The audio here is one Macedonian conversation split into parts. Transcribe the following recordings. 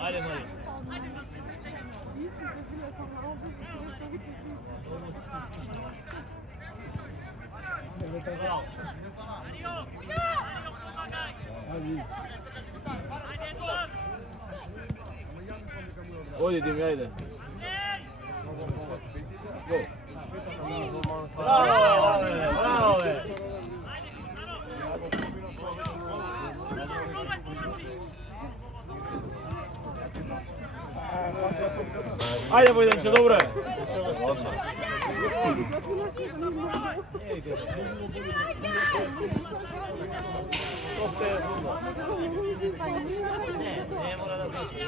Ajde, Mari. Odi Dimi, ajde. Go. Bravo, bravo. Ajde Bojdanče, dobro je. Ne mora da biti.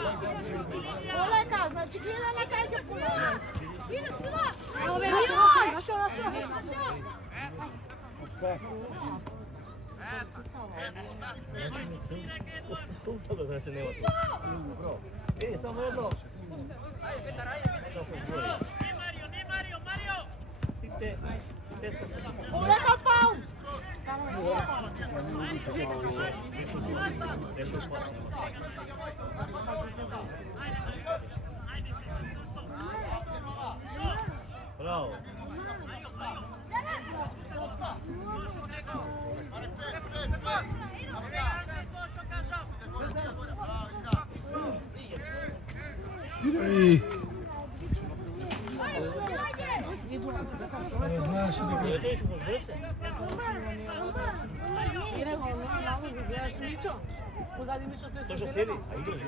Oleka, znači gleda na kajke puno. Našao. Ej, samo jedno. Ne Mario. Oleka faul. Bravo. Не знаеш дека То што седи, а играш.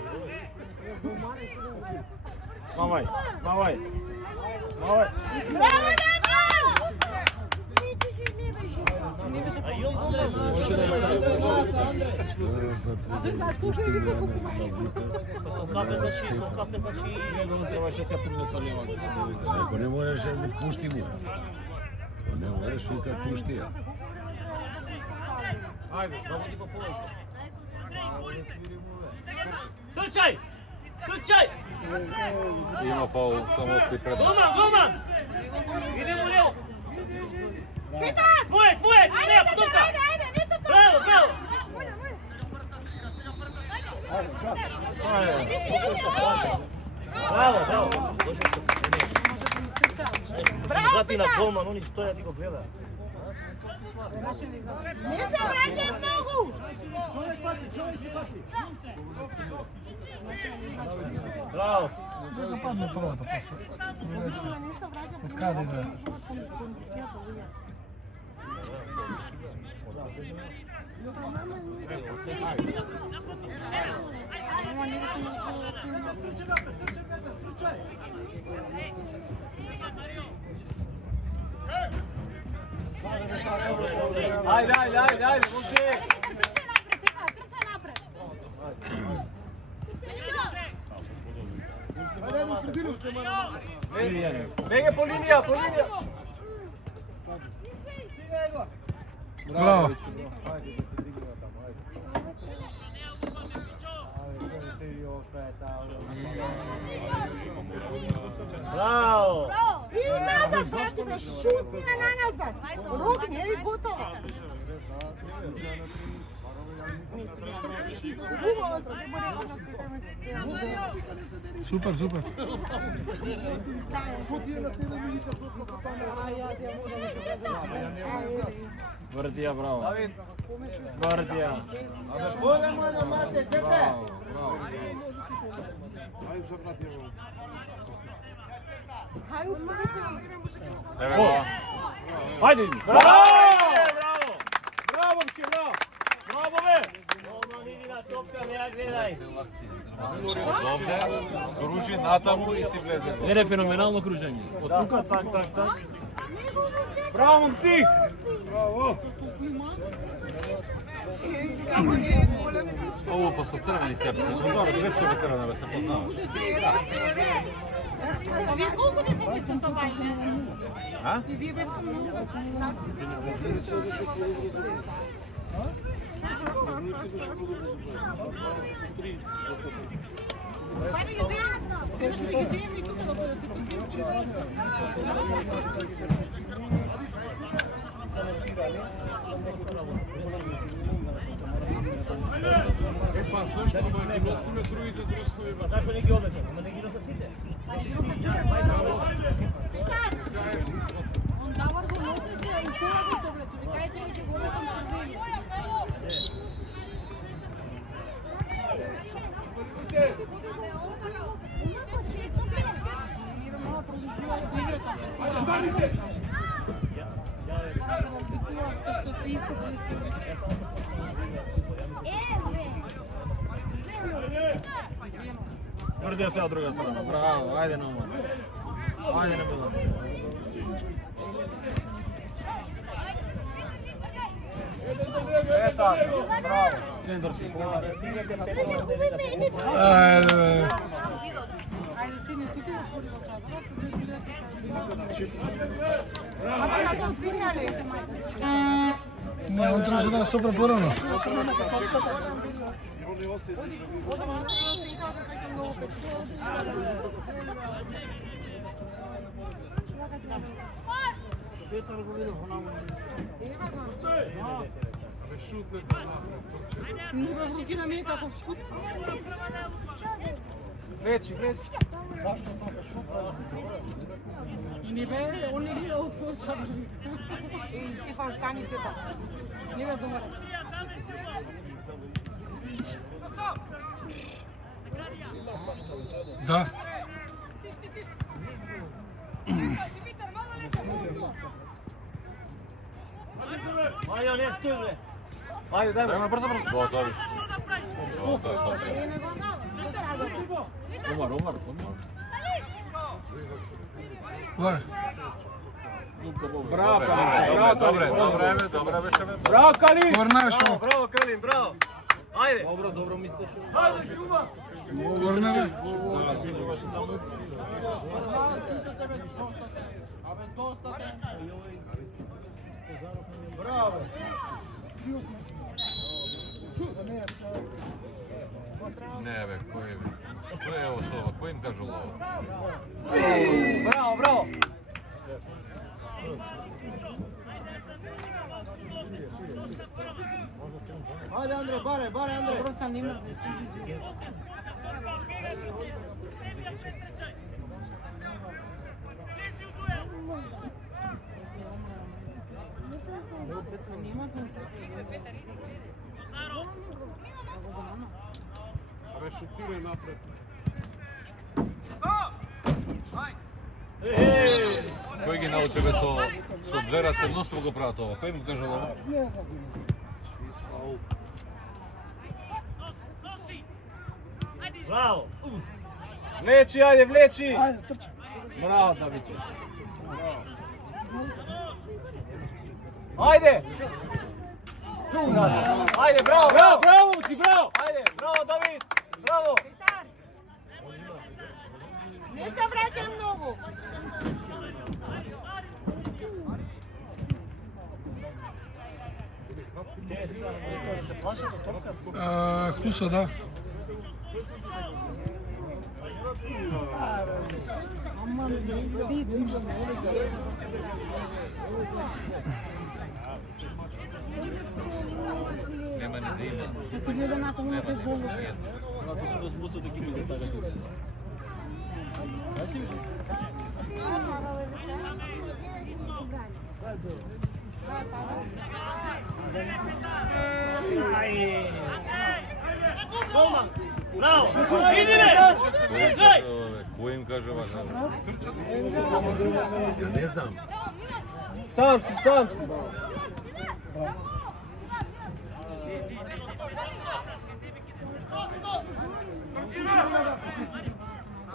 Мавај. Браво, А и он голман. Ти знаеш колку е високо? Капе значи него требаше се принесо лева. Ако не можеш да пушти му. Не можеш вика пушти ја. Ајде, заводи по полојка. Трчај! Има фаул, само стои пред. Голман! Иде му лево! Твоје! Не, потока! Ajde, niste pa. Браво! Браво! Зати на голман, они стојат и го гледаат. Не се враќај многу. Браво! Дека падне првата паса. Од каде да? Ајде, момче! Трча напред. Беге по линија! Браво. Браво! И назад, брати, бе, шутни на назад. Рокни, и готово. Супер. Гвардија, браво. Гвардија. Браво. Ајде! Браво! Браво, момче, браво! Браво, бе! Голман, иди на топка, не ја гледај. Овде скружи натаму и си влезе. Ере феноменално кружење. Од тука, так. Браво, момци! Браво! Ово па со црвени сепци. Добро, две бе црвена бе се познаваш. Вие колку дете бите со бајле? А? И вие бите Зашто ама ги носиме другите дресови? Па зашто не ги облечат? Ама не ги носат сите. Он давар го носеше и тоа го се облече. Ви кај че ќе го облечам Сергеј. Мало продушува се играта. Сега се обикнуват што се исти дресови. Врдија се од друга страна. Браво, ајде на ома. Ајде на било. Ета, браво. Тендерши. Ајде бе. Ајде си не тите отвори во чадрот. Ама на тоа стигнале. Не, он требаше да сопре порано. Петар го видов онаму. Не бе врукина ми е како вскут. Вечи. Зашто така шупа? Не бе, он не гледа од твој чадр. И Стефан станите така. Не бе добре. Да. Ајде, не стои бе. Ајде, дај ме. Брзо. Тоа добиш. Омар. Лаг. Браво, Добре беше бе. Браво, Калин! Горнашо. Браво, Калин, браво! Ајде! Добро мислиш. Ајде, Шума! Горнашо. Браво! Не бе, кој бе? Што е особа? Кој им кажал ова? Браво! Ајде Андре, баре Андре. Добро сам нема. Абе шутирај напред. Кој ги научи бе со джерат се множество го прават ова? Кој им кажал ова? Не знам. Браво! Влечи, ајде, влечи! Ајде, трча. Браво, Давидче! Ајде! Ту, ајде, браво! Браво, си, браво! Ајде, браво, Давид! Браво! Не се враќај многу. Се плашат од топката? Хуса, да. Ама не си. Нема ни да има. Ти гледа на тоа без болост. Когато се възмуства да ги биде така тука. Ај си вижи. Голман! Браво! Иди бе! Кој им кажа ова? Ја не знам. Сам си!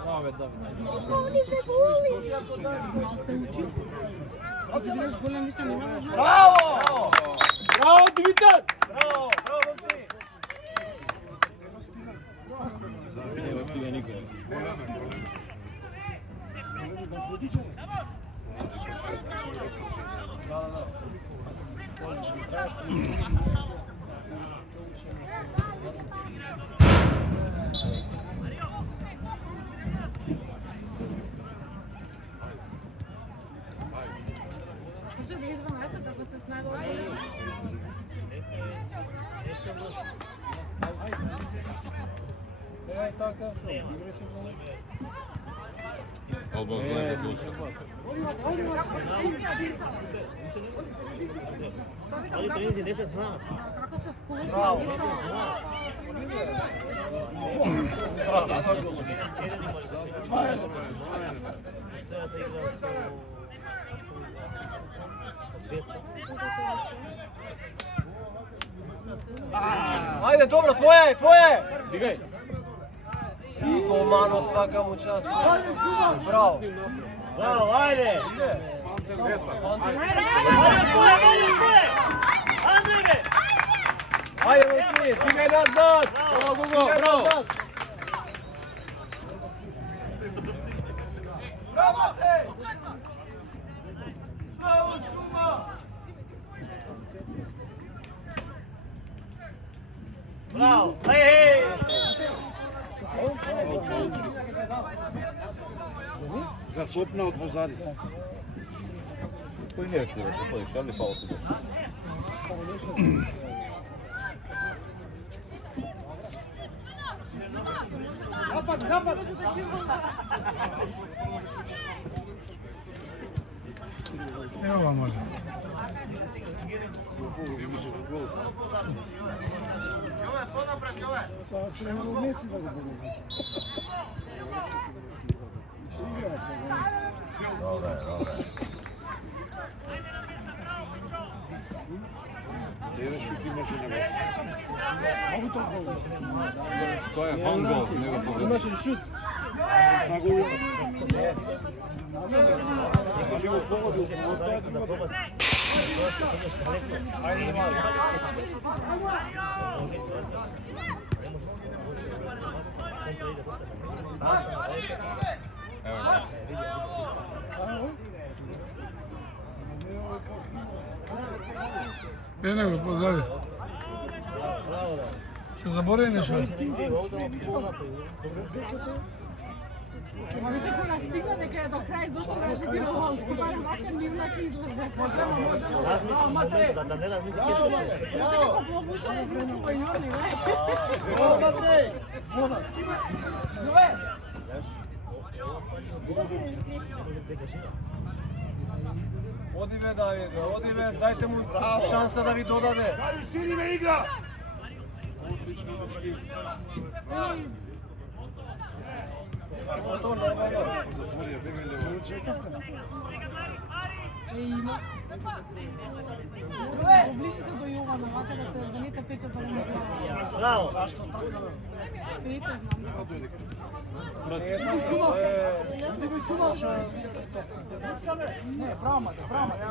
Браво, Давид. Се учи. Ако бидеш голем више нема да знаеш. Браво! Браво, Димитар! Браво, момци! Не стига никој. Слушай, 2012 како се снајдела. Ај така, што? Игре се голем. Албан знае да душа. Ali treninzi ne se zna. Браво. Ајде, добро, твоја е! Дигај! И голмано свака му част. Браво! Bravo, ajde! Andrej! Ајде, момци, стигај назад! Браво, Гуго, браво! Браво, те! Браво, Шума! Bravo! Hej! Ga sopna od pozadi. Кој не се беше, кој Шарли Паул се беше. Ева може. Јове, понапред, Јове! Jedan šut imaš i nego. Тоа е фан гол, него поглед. Имаше шут. Na golu. Kaže ovo pogodio, da proba. Ене го позади. Се заборави нешто. Ма више кога стигна дека е до крај, зашто да шутира волчко, барем вака нивна ке излезе. Можемо. Da ne razmisli kje šut. Може како пробуша не смисло па јорни, не? Нове! Оди бе, Давид, оди бе, дајте му шанса да ви додаде. Širi me igra! Zatvorio, bega levo. Има. Поближи се до Јована, вака да не те печат да не знам. Bravo! Печат, знам. Не, право мате, право мате.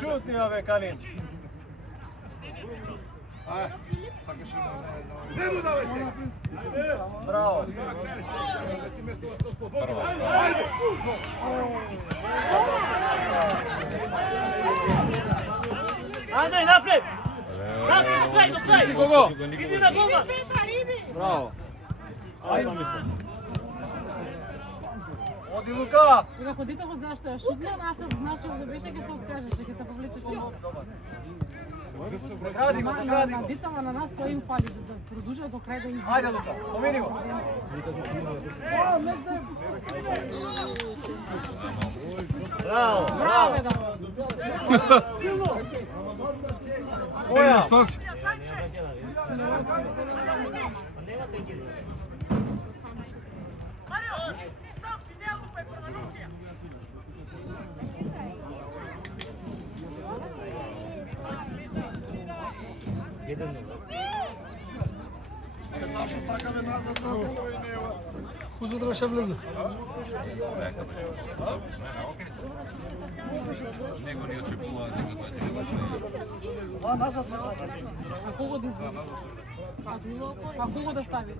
Шутни, бе, Калин. Браво. Andrej, napred! Napred, do kraja, do kraja! Idi na bomba! Браво. Оди Лука. Кога ходите го знаеш што е шутна, нашиот да беше ќе се откажеше, ќе се повлечеше во. Загради го, загради На го. децава на нас тоа им фали да продолжат до крај да излезе. Ајде, Лука, помини го. Bravo, Браво, bravo! да. Оја, спаси. Кузо да ше влезе. Него не очекува дека тоа ќе го А кого да извини? А кого да стави?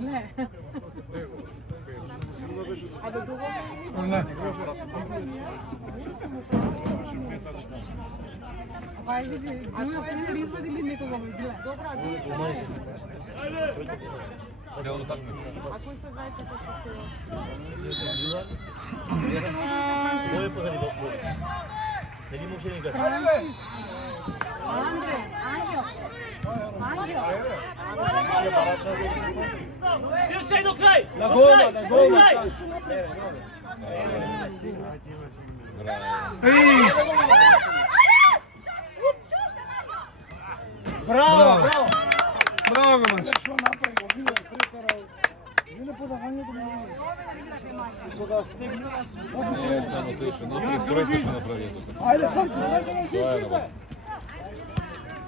Не. А до кого? Не. Вај види, друга тренер извадили некого ми биле. Добра, Де оно такмица? а кој се 20 што се? Кој е позади Бог? Дали може да играш? Андре, Ангел. Ти се до крај! На гола, на гола. Браво, браво. Браво, момче. Што направил, виде, прекарал. Виде подавањето му. Кога стигна, Не, само тој што направи, тројца што направи тука. Ајде, сам се. Тоа е добро.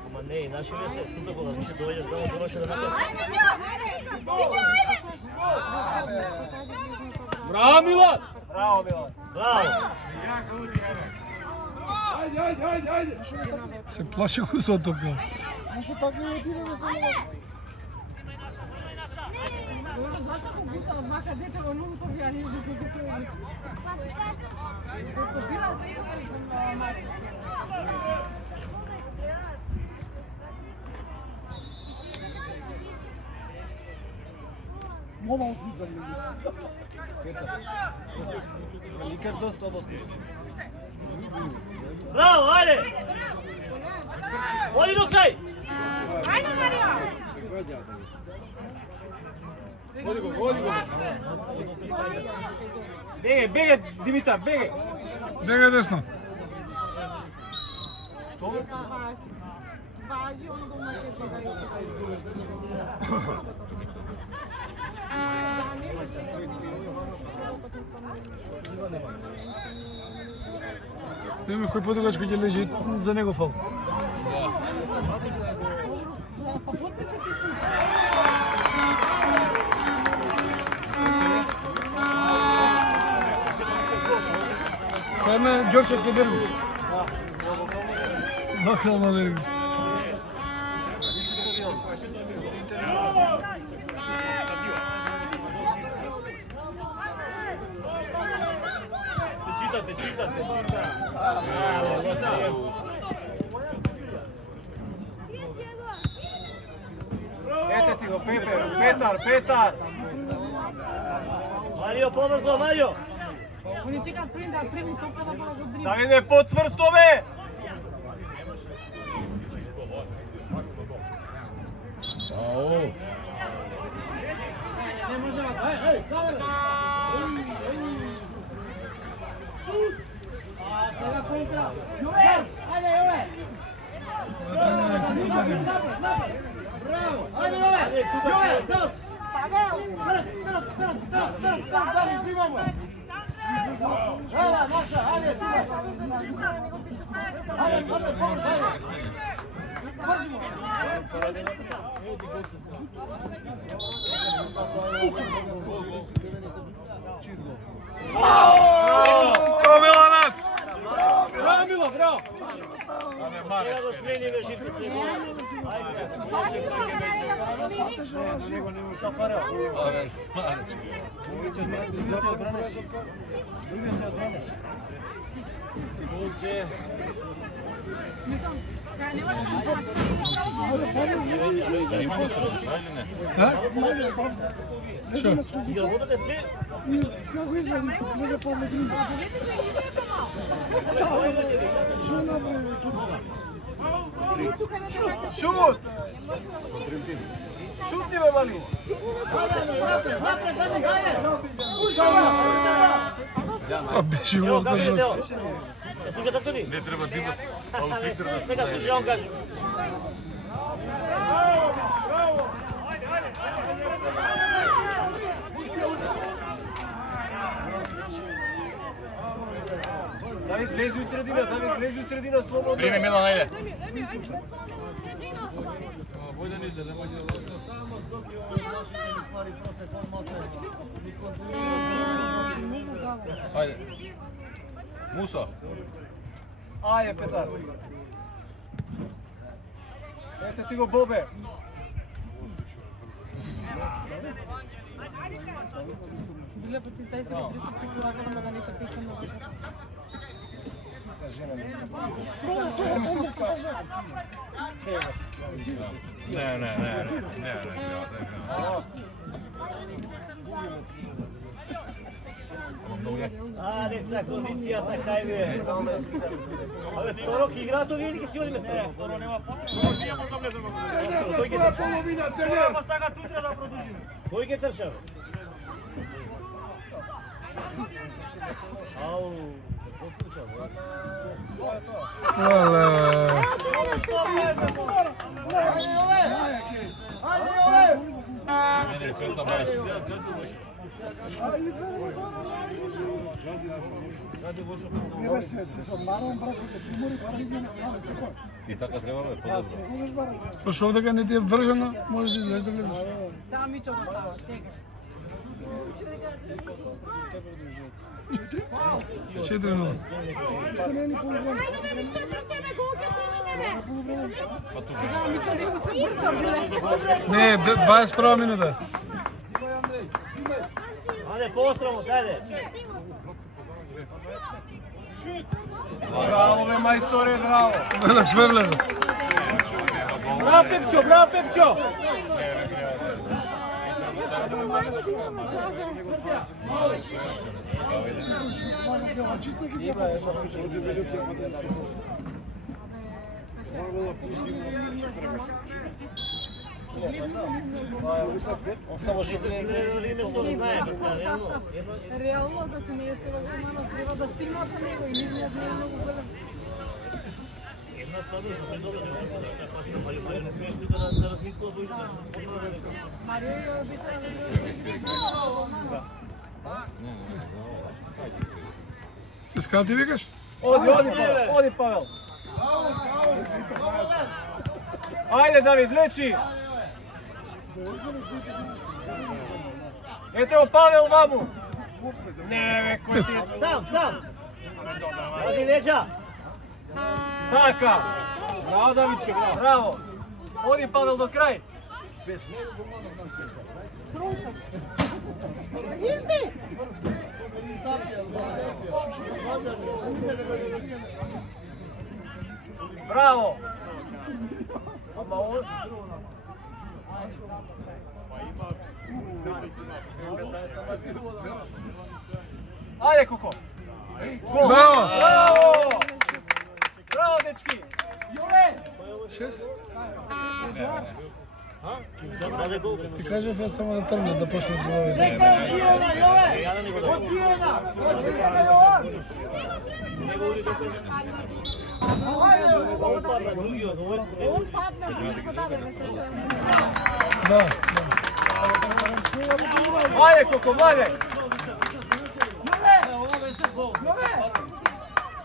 Ама не, наши се тука кога више доаѓаш таму доаѓаш да направиш. Браво, Милан. Браво, Милан. Браво! Се плаши го со тоа. Зашо така отиде да се Зашто го бута од мака дете во ново побијани за како тоа. Просто бира преговори кон Мари. мова смица влезе. Ликер доста одоспи. Браво, ајде! Оди до крај! Ајде, Марио! Беге, беге, Димитар, беге. Бега десно. Важи, он го маше се да Еме кој подугачко ќе лежи за него фал. Тоа е Ѓорчевско дерби. Локално дерби. Те чита. Ете ти го, Петар. Марио, побрзо, Марио! Они чекаат прим да прими топка да бъдат одбрими. Давиде, потврсто бе! Ао! Миланац! Браво, Мила, браво! Сега да смениме жите се. Ја водите сви? Сега го извади, влезе фал на други. Што направи? Шут! Шутни бе, мали! Па беше Ево, лош за кажете, нас. ево. Е, тука така ли? Не треба да има аутфитер да се Сега слушай, он каже. Давид, влези у средина, слободно. Прими Милан, ајде. Ајде. Муса. Ајде, Петар. Ете ти го Бобе. Биле па ти стай се во 30 прекураката да не те печам на вътре. Не. Ајде, та кондицијата кај ви е. Абе, Сорок игра то вие ќе си одиме. Не, второ нема помош. Ние можда влеземе. Кој ќе трча? Треба сакат утре да продолжиме. Кој ќе трча? Ау, послушам. Не, се тоа баш. Не се задмарам, брат, да се умори, пара измени сам се кој. И така треба бе, Да, се можеш барам. Пошо дека не ти е вржена, можеш да излезеш да влезеш. Таа Мичо го става, чекај. 4-0. Што не е ни полувреме. Чекај, Мичо дека се брза биле. Не, 21 минута. Ајде, поостромо, ајде. Браво бе мајсторе, браво. Да све влезе. Браво, Пепчо, браво, Пепчо. Чисто ги започна. Само 16 Име што не знае, реално. Реално, значи не е се логано, треба да стигнат на него и нивниот не е многу голем. Една слабија се предобро не може да пати, али Марио не смеш да размислува дујшно, да се почна да река. Марио беше Се скати викаш? Оди Павел. Ајде Давид, влечи. Ете го Павел ваму. Не бе, кој ти е? Сам. Ради леđa. Така. Браво Давичке, браво. Оди Павел до крај. Браво. Ама он... Ајде Коко. Гол. Браво. Браво. Браво дечки. 6. Зададе гол. Ти кажав ја само да тргнат да почнат за овој. Он падна, не даде, не се. Да. Ајде Коко, младе.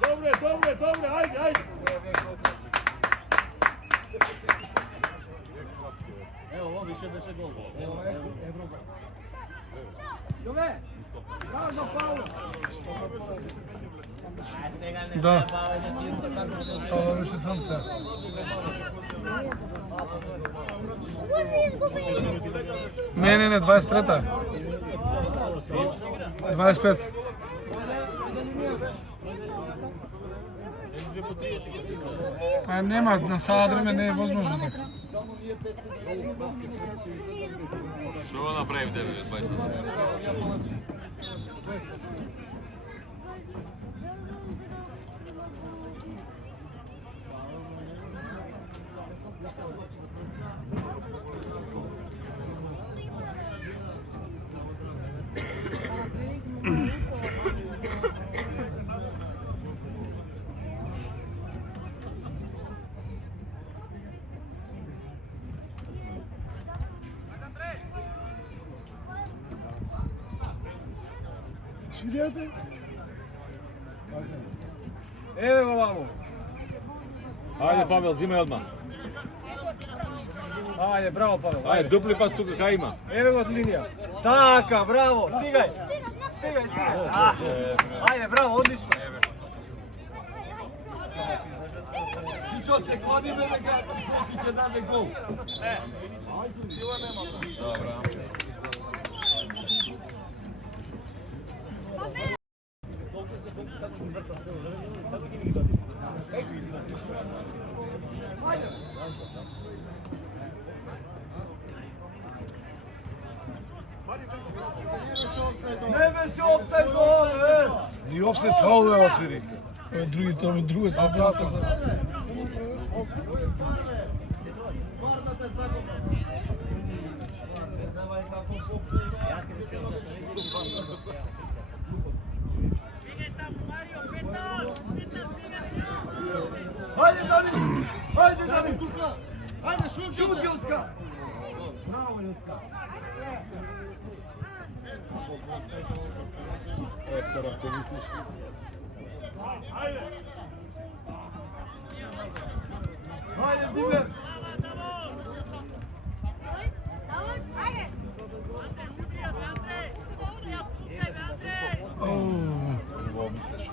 Добре, ајде. Ево, ово више беше гол. Да. Ова беше сам се. Не, 23-та. 25. А нема, на саат време не е возможно така. Што го направи тебе, 20? Шидете? Еве го ваму. Ајде Павел, зимај одма. Ајде, браво Павел. Ајде, дупли пас тука, кај има? Еве го од линија. Така, браво. Стигај. Ајде, браво, одлично. Što se klonime дека Zoki će dade gol. Dobra. Ni offset faul je osviri. Други тоа друга ситуација. Hajde Dani! Hajde Dani! Hajde šut Ljudska! Bravo Ljudska! Ektor optimistički. Hajde Diver! Ovo misliš?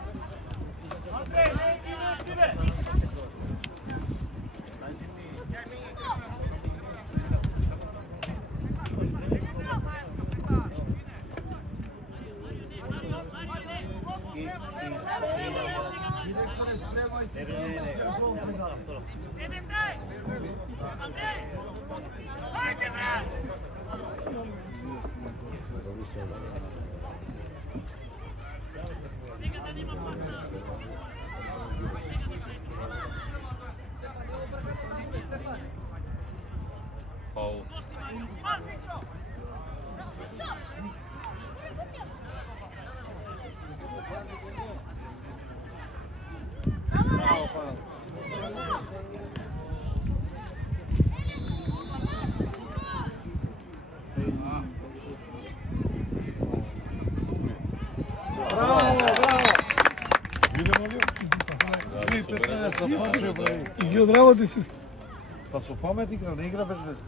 Faul. Idemo li? Da, super. И ги одработи се. Pa su pamet igra, ne igra bez veze.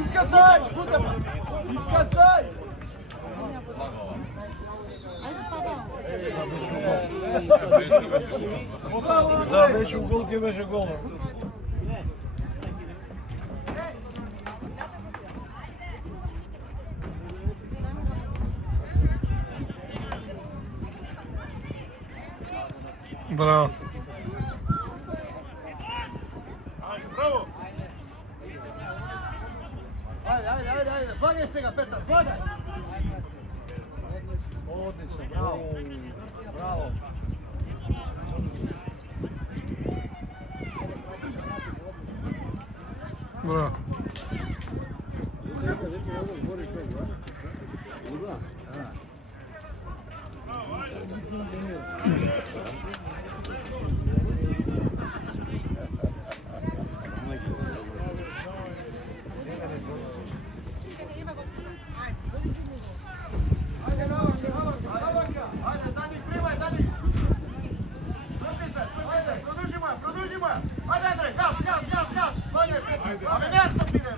Iskacaj! Iskacaj! Da, već u golke беше гол. Браво. Ajde, vagaj se ga, Petar, vagaj! Odlično, bravo. Bravo. Браво. Ajde, Dani, primaj, Dani! Ajde, produžimo! Ajde, Andrej, gas! Vagaj, Petar! Ame mjesto pire!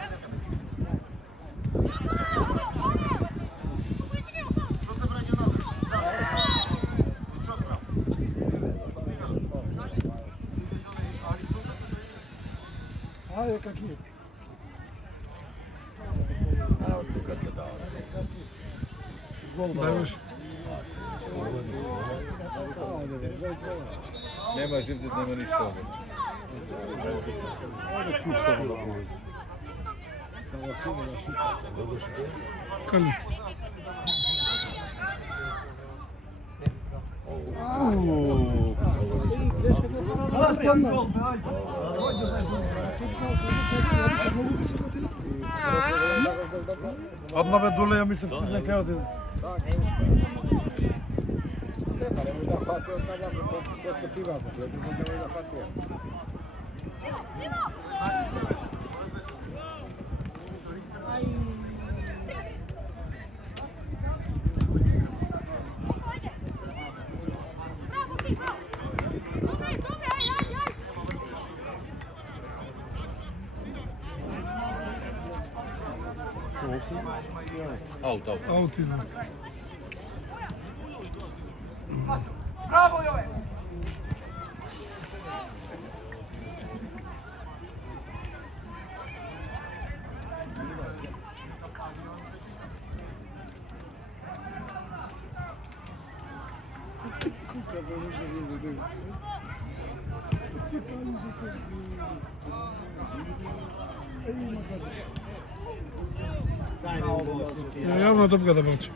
Što se branje nazad? Što se bravo? Ajde, kak je. Evo tu kad je dao. Дај виш. Nema živdet, nema ništa ovdje. Kuš samo da povedi. Samo sinu na šupa. Dobro što je? Кали. Одна бе доле, ја мислев, нека оде. Petar, nemoj da hvati od tada, prosto piva, nemoj da hvati. Аут. Аут излез. Браво, Јове! Јавно топка да бачи.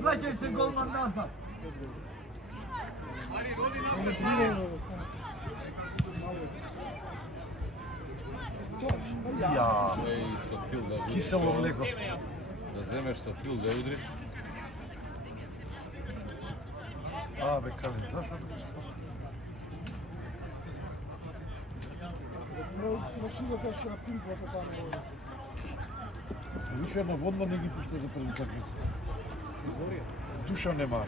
Vraćaj se golman nazad. Кисело млеко. Да земеш со фил да удриш. Бе, Калин, зашто да го спомнам? Свърши да беше пинквата там. Више една водна не ги пушта за први такмица. Душа нема.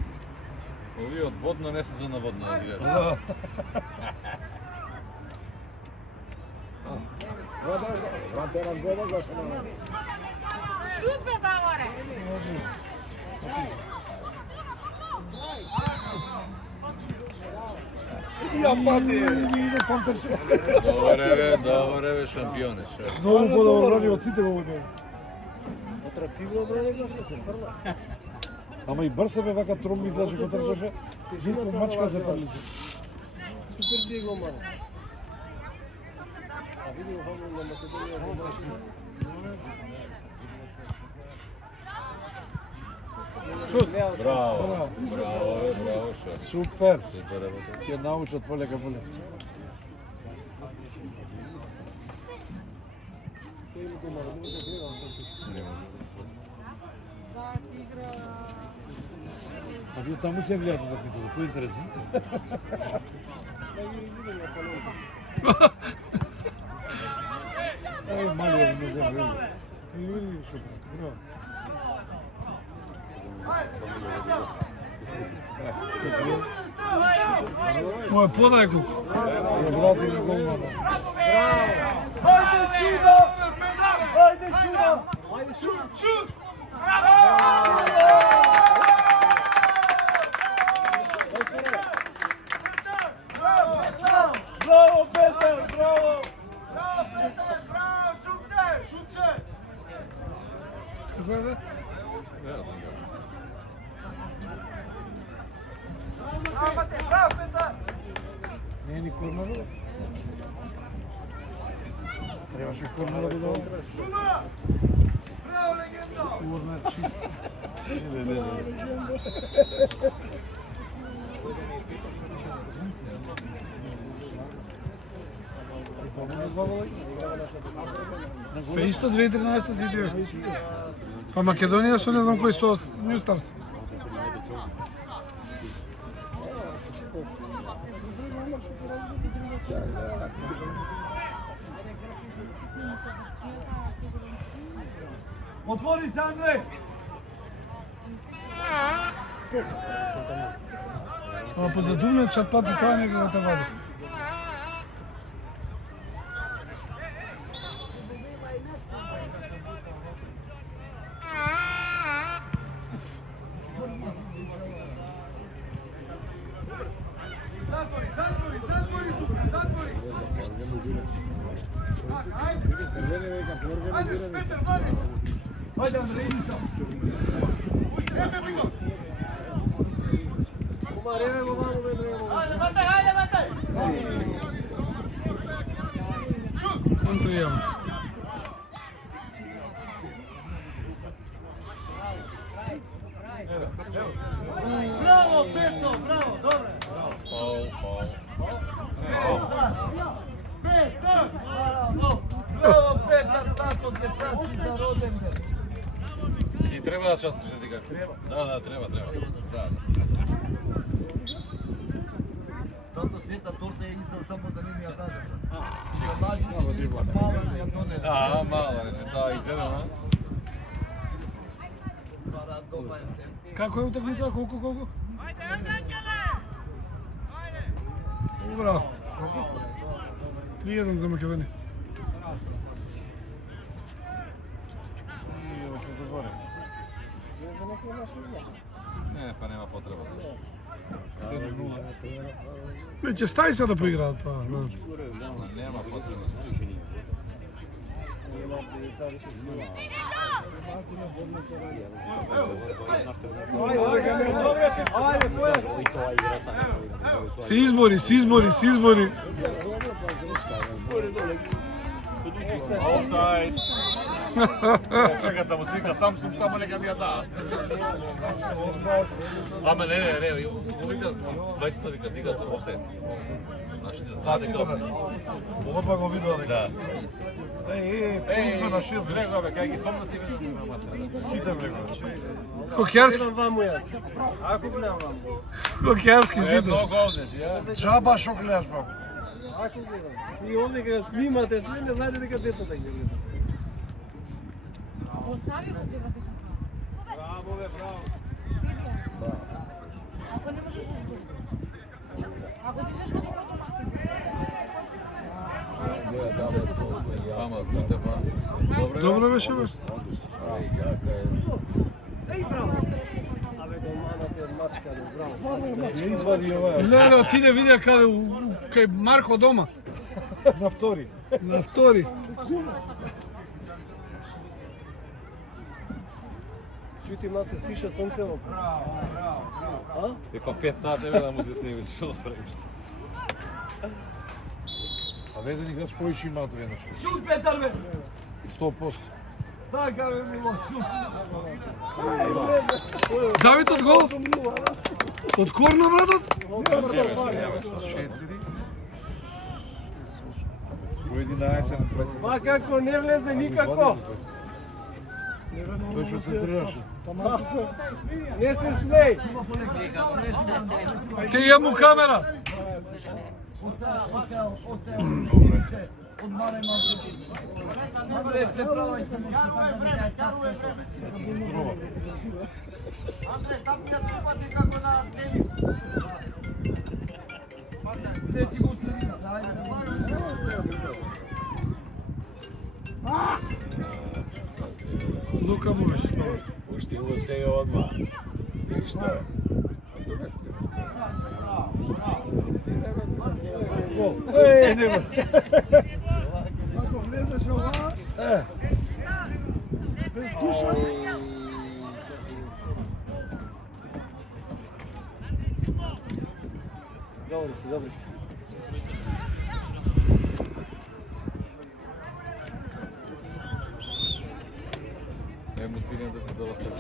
Овие од водно не се за наводно да играат. Шут бе, Даворе! Ја пати! Иде Пантерче. Добре бе, шампионе. За ово подобро брани од сите во овој. Атрактивно бре, глаше се фрла. Ама и брса бе вака тромби излаже кој трчаше. Жирко мачка за парлице. Супер си го мало. А види го фамилно на Македонија. Шут! Браво, шо. Супер! Супер работа. Ќе научат полека. А вие таму се гледате такмицата, поинтересно. Мали не знам. Види што прави. Мој подај колку. Ја врати на голмана. Hajde sjuda! Hajde sjuda! Ајде шут! Šut! Bravo, Petar, bravo! Bravo, Petar, bravo, šutče! Како е? Bravo, Petar! Не е ни корнер. Требаше корнер да биде. Šuma! Bravo, legendo! Корнер чист. Па исто 2013 си идеја. Па Македонија со не знам кој со New Stars. Otvori se, Andrej! Ама позадувно чат пати тоа некако да те вади. Zatvori! Ajde, Petar, vadi! Hajde, Andrej, idi sam! Ebe, Bigo! Реве го малу бе, реве го. Ajde, bataj! Šut! Конту јам. Bravo, Peco, bravo, dobro! Petar! Bravo, Petar, tako te časti za rodende! И треба да частиш дека треба. Да, треба. Да. Тото сета торта е изел само да не ми ја даде. Ја лажиш и мала ми ја донесе. Мала, рече, таа изедена. Пара дома е. Како е утакмица? Колку? Браво. 3-1 за Македонија. Не, па нема потреба. Веќе стај се да поиграат, па. Нема потреба. Се избори. Офсайд. Чекай да му свика Самсунг, само нека ми ја даа. Ама не, вика, двајцата вика дигате офсайд. Значи да знае дека офсайд. Ова па го видоа дека. Да. Изме на 6 Брегова, бе, кај ги спомнати сите брегова. Хокејарски. Ако гледам вам. Хокејарски сите. Едно голнеш, ја. Джаба шо гледаш па. Ако гледам. И овде кога снимате све, не знаете дека децата ги гледат. Остави го сега дека. Браво, бе, браво. Ако не можеш да Ако дишеш го Ама, куте па. Добро беше, бе. Еј, браво. Абе, доманата е мачка, браво. Ја извади ова Леле, отиде видеа каде кај Марко дома. на втори. На втори. Чути маце, стиша сонцево. И па 5 сати бе да му се сними, што да правиш? А веден играч поише имаат веднаш. Шут, Петар, бе! 100%. Да, кај ми има шут. Давид од гол. Од корна, братот. 4. По 11 на пред. Па како не влезе никако. Тој што центрираше. Не се смеј. Те ја му камера. Андре, там ми ја трупати како на тенис. Не си го следи, Лука му беше. Пушти го сега одма. Ништа. Ако влезеш ова, без душа. Добри си. Не му свирам да те доласе.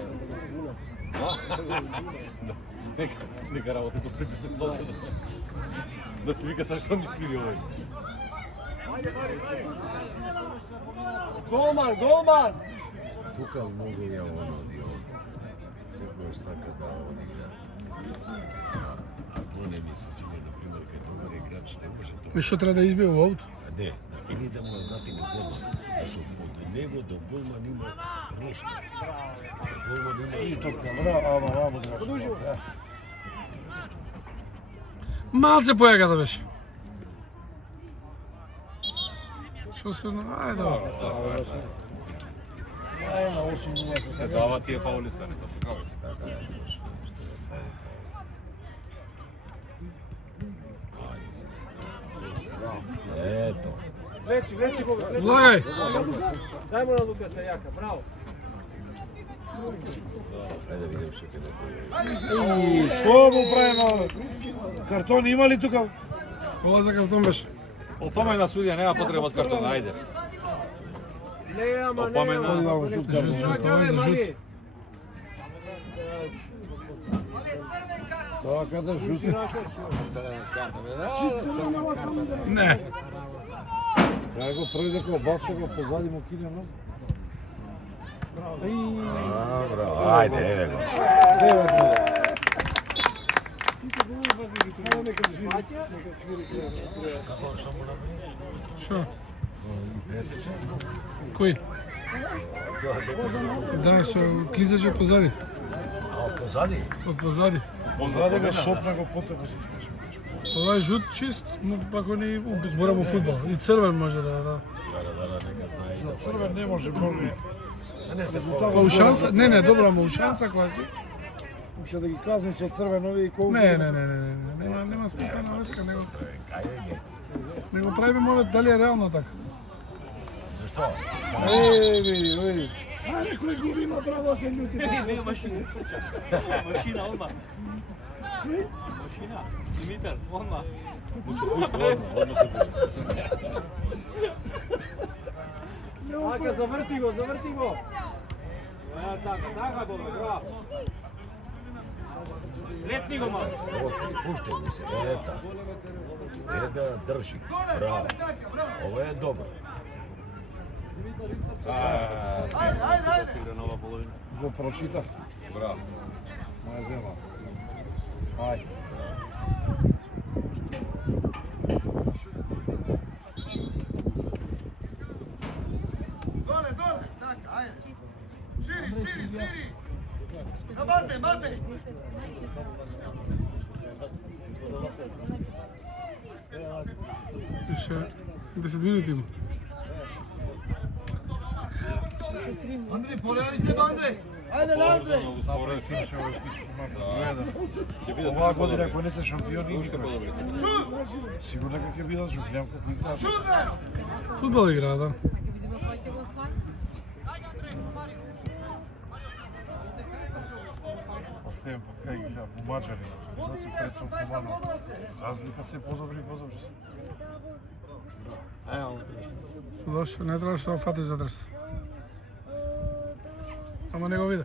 Нека работа го притисне нозе. Да си вика сам што ми свири овој. Голман! Тука многу ја оди. Секој сака да одигра. Ако не ми се свири, например, кај добар играч, не може тоа. Ме што треба да избие во аут? Не, или да му ја вратиме голман. Зашто од него до голман има ростер. Голман има и топка, браво, Продолжи. Малце појага да беше. Што се... Ајде, добро. Ајма 8 минути Се дава тие фаули се, не запускавај. Ето. Влечи го. Влагај. Дај му на Лукаса јака, браво. Ајде видим што ќе направи. Што му прави на картон има ли тука? Ова за картон беше. Опомена судија, нема потреба од картон, ајде. Не, ама не. Опомена. Ова е за жут. Тоа каде жути? Не. Кај го први дека обаче го позади му кине, но? Браво, ајде, еве го. Нека свири крај. Како само на мене? Шо? Месече? Кој? Тоа дека Да, со клизаче позади. а позади. Од позади. Позади го сопна го потоа се скачи. Ова е жут чист, но пако не зборам о фудбал. И црвен може да. Да, нека знае. За црвен не може многу. А не се Па у шанса, не, добро, ама у шанса класи. Уште да ги казни со црвен овие и колку. Не, нема смисла на веска, него. Кај е? Него правиме мовет дали е реално така. Зашто? Види. А некој губи има право да се љути. Не, машина. Машина, одма. Машина. Димитар, одма. Така, заврти го. Така, бобе, браво. Лепни го малку. Пуште го се, ета. Да држи. Браво. Ова е добро. Ajde. Го прочита. Браво. Моја зема. Ај. Dole. Tako, ajde. Širi. Da bate. Ше 10 минути има. Andrej, poredi se, Andrej. Ajde, Andrej. Много спорен. Оваа година ако не се шампиони, сигурно дека ќе бидат жуглям како играат. Фудбал игра, да. Остаjem па кај игра по Маđari. Зато претолкувано. Разлика се подобри. Лошо, не требаше да фати за дрс. Ама не го виде.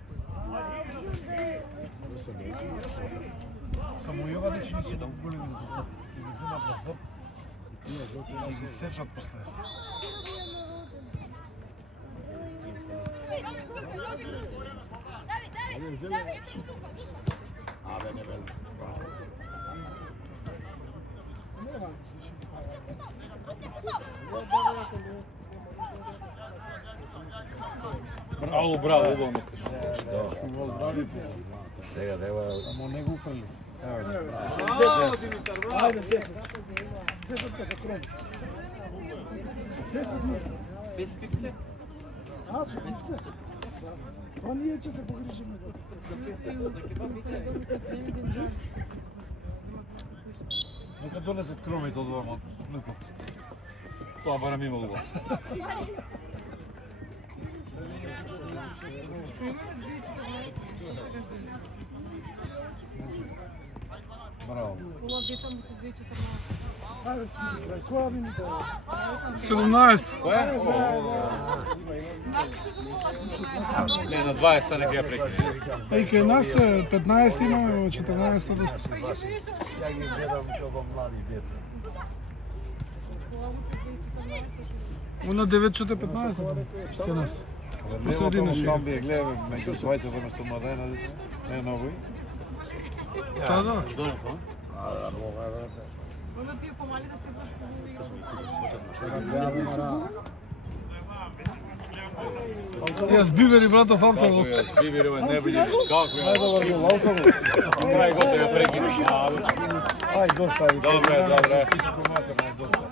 Само Јованични се толку големи резултати. И ги земат на зъб. И ги сечат после. Браво, убаво мислиш. Футбол брави. Сега треба Амо не го фрли. Браво, Димитар, браво. Ајде 10. 10 за кром. 10 минути. Без пипце? А, со пипце? Па ние ќе се погрижиме за пипце. Нека донесат кромите од ова млекот. Тоа барам има убаво. Браво. Ајде свири крај, која минута е? 17. Не, на 20 не ќе ја прекине. И кај нас 15 имаме, во 14 лист. ја ги гледам како млади деца. Оно 9-15 кај нас. Посредина ще. Сам би ја гледаме меѓу двајцата место Младена, не новој. Та да. Onda ti je pomali da se baš pogubi. Јас бибери братов авто. Како јас, Биберова не биде. Како јас. Најдобар бил Лауково. Крај го ја прекине. Ај, доста. Добре. Пичко матер, доста.